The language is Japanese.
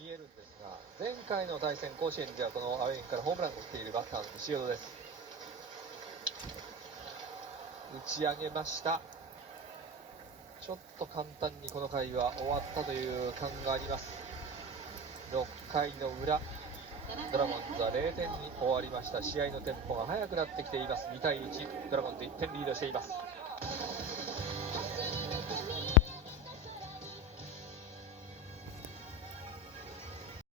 見えるんですが、前回の対戦甲子園ではこのアウェインからホームランを打っているバッターの西淀です。打ち上げました。ちょっと簡単にこの回は終わったという感があります。6回の裏、ドラゴンズは0点に終わりました。試合のテンポが速くなってきています。2対1、ドラゴンズ1点リードしています。